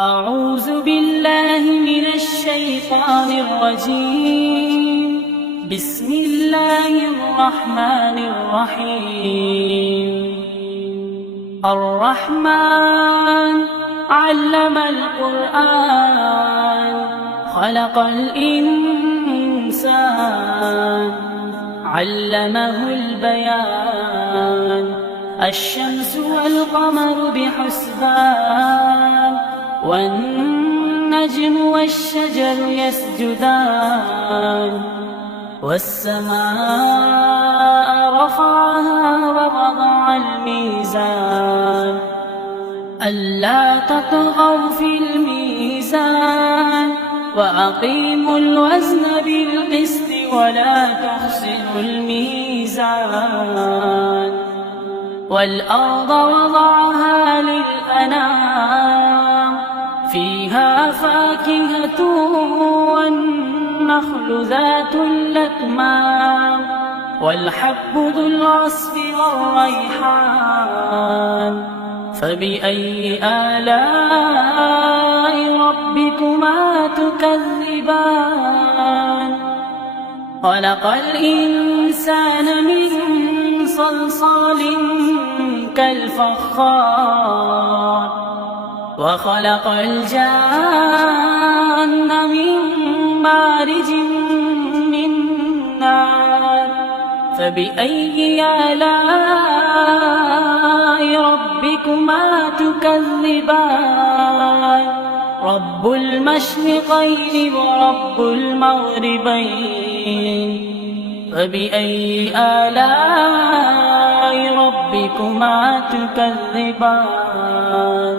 أعوذ بالله من الشيطان الرجيم. بسم الله الرحمن الرحيم. الرحمن علم القرآن خلق الإنسان علمه البيان. الشمس والقمر بحسبان والنجم والشجر يسجدان. والسماء رفعها ووضع الميزان ألا تطغوا في الميزان وأقيموا الوزن بالقسط ولا تخسروا الميزان. والأرض وضعها للأنام فيها فاكهة والنخل ذات الأكمام والحب ذو العصف والريحان. فبأي آلاء ربكما تكذبان. خلق الإنسان من صلصال كالفخار وخلق الجان من مارج من نار. فبأي آلاء ربكما تكذبان. رب المشرقين ورب المغربين. فبأي آلاء ربكما تكذبان.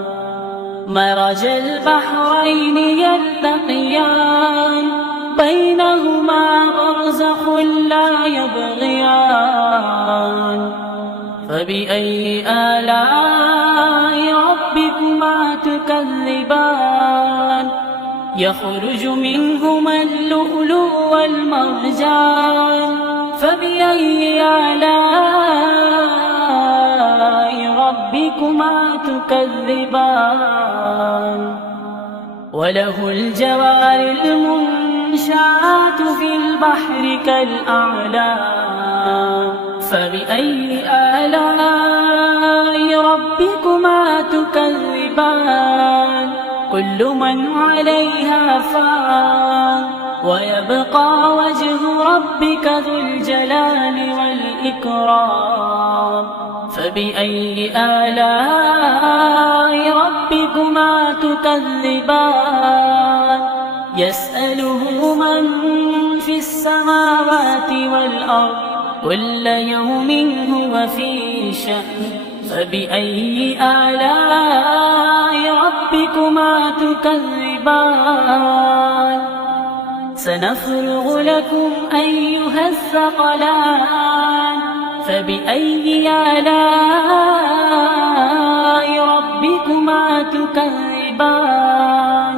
مرج البحرين يلتقيان بينهما برزخ لا يبغيان. فبأي آلاء ربكما تكذبان. يخرج منهما اللؤلؤ والمرجان. فبأي آلاء ربكما تكذبان. وله الجوار المنشآت في البحر كالأعلام. فبأي آلاء ربكما تكذبان. كل من عليها فان ويبقى وجه ربك ذو الجلال والإكرام. فبأي آلاء ربكما تكذبان. يسأله من في السماوات والأرض كل يوم هو في شأن. فبأي آلاء ربكما تكذبان. سنفرغ لكم أيها الثقلان. فبأي آلاء ربكما تكذبان.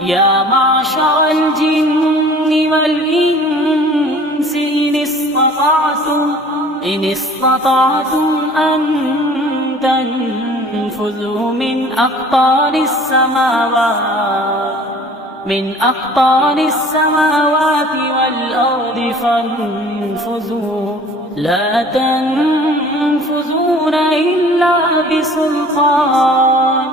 يا معشر الجن والإنس إن استطعتم أن تنفذوا من أقطار السماوات والأرض فانفذوا لا تنفذون إلا بسلطان.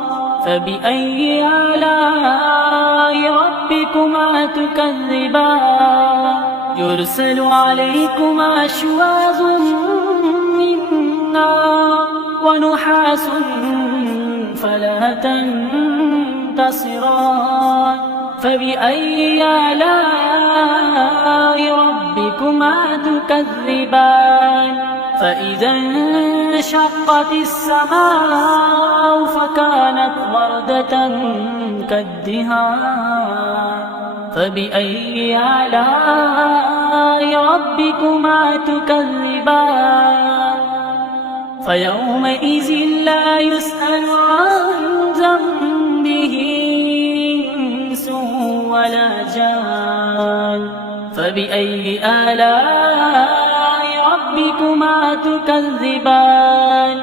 فبأي آلاء ربكما تكذبان. يرسل عليكما شواظ من نار ونحاس فلا تنتصران. فبأي آلاء ربكما تكذبان. فإذا انشقت السماء فكانت وردة كالدهان. فبأي آلاء ربكما تكذبان. فيومئذ لا يسأل عن ذنبه إنس ولا جان. فبأي آلاء ربكما تكذبان.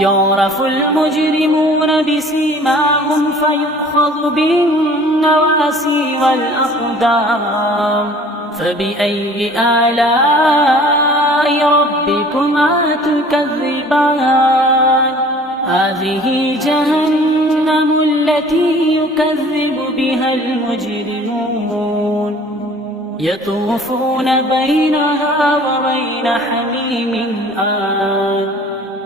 يعرف المجرمون بسيماهم فيؤخذ بالنواسي والأقدام فبأي آلاء ربكما تكذبان هذه جهنم التي يكذب بها المجرمون يطوفون بينها وبين حميم آن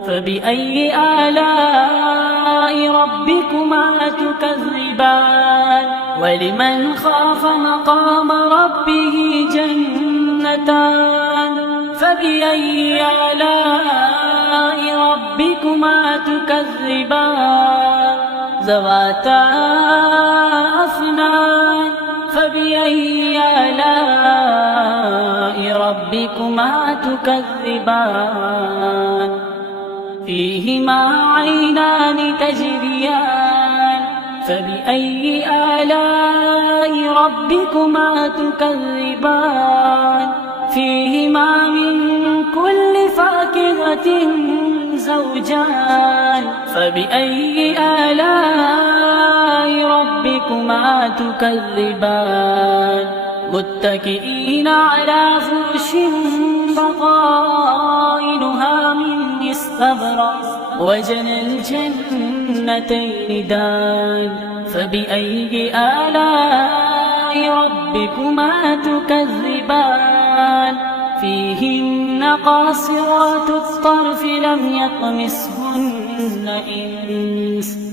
فبأي آلاء ربكما تكذبان ولمن خاف مقام ربه جنتان فبأي آلاء ربكما تكذبان ذواتا أفنان فبأي آلاء ربكما تكذبان فيهما عينان تجريان فبأي آلاء ربكما تكذبان فيهما من كل فاكهة زوجان فبأي آلاء ربكما تكذبان متكئين على فرش بطائنها من استبرق وجنى الجنتين دان فبأي آلاء ربكما تكذبان فيهن قاصرات الطرف لم يطمسهن إنس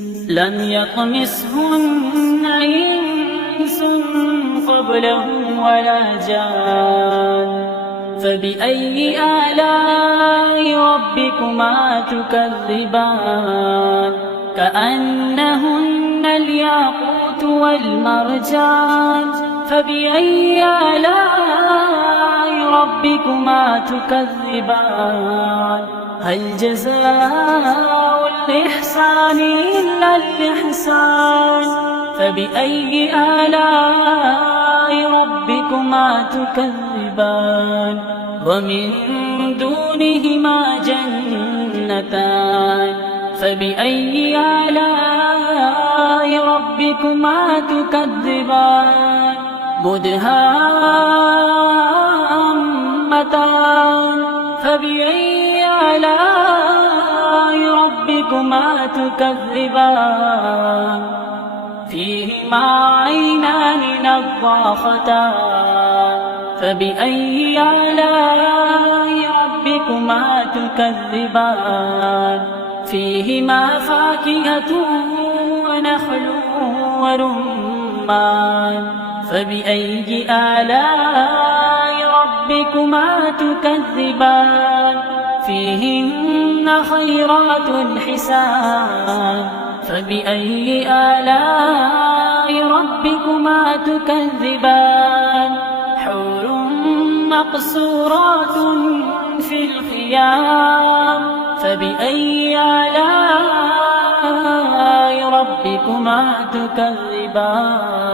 قبلهم ولا جان فبأي آلاء ربكما تكذبان كأنهن الياقوت والمرجان فبأي آلاء ربكما تكذبان هل جزاء الإحسان إلا الإحسان فبأي آلاء ربكما تكذبان ومن دونهما جنتان فبأي آلاء ربكما تكذبان مدهامتان فبأي آلاء ربكما تكذبان فيهما عينان نضاختان فبأي آلاء ربكما تكذبان فيهما فاكهة ونخل ورمان فبأي آلاء ربكما تكذبان فيهن خيرات حسان فبأي آلاء ربكما تكذبان حور مقصورات في الخيام فبأي آلاء ربكما تكذبان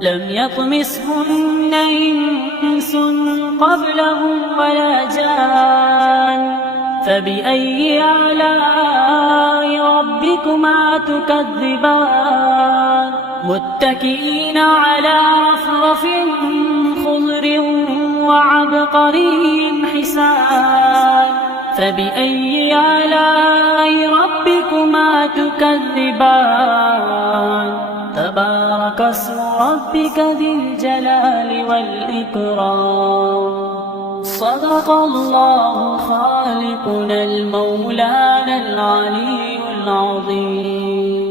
لم يطمسهن إنس قبلهم ولا جان فبأي آلاء ربكما تكذبان متكئين على رفرف خضر وعبقري حسان فبأي آلاء ربكما تكذبان تبارك اسم ربك ذي الجلال والإكرام صدق الله خالقنا المولانا العلي العظيم.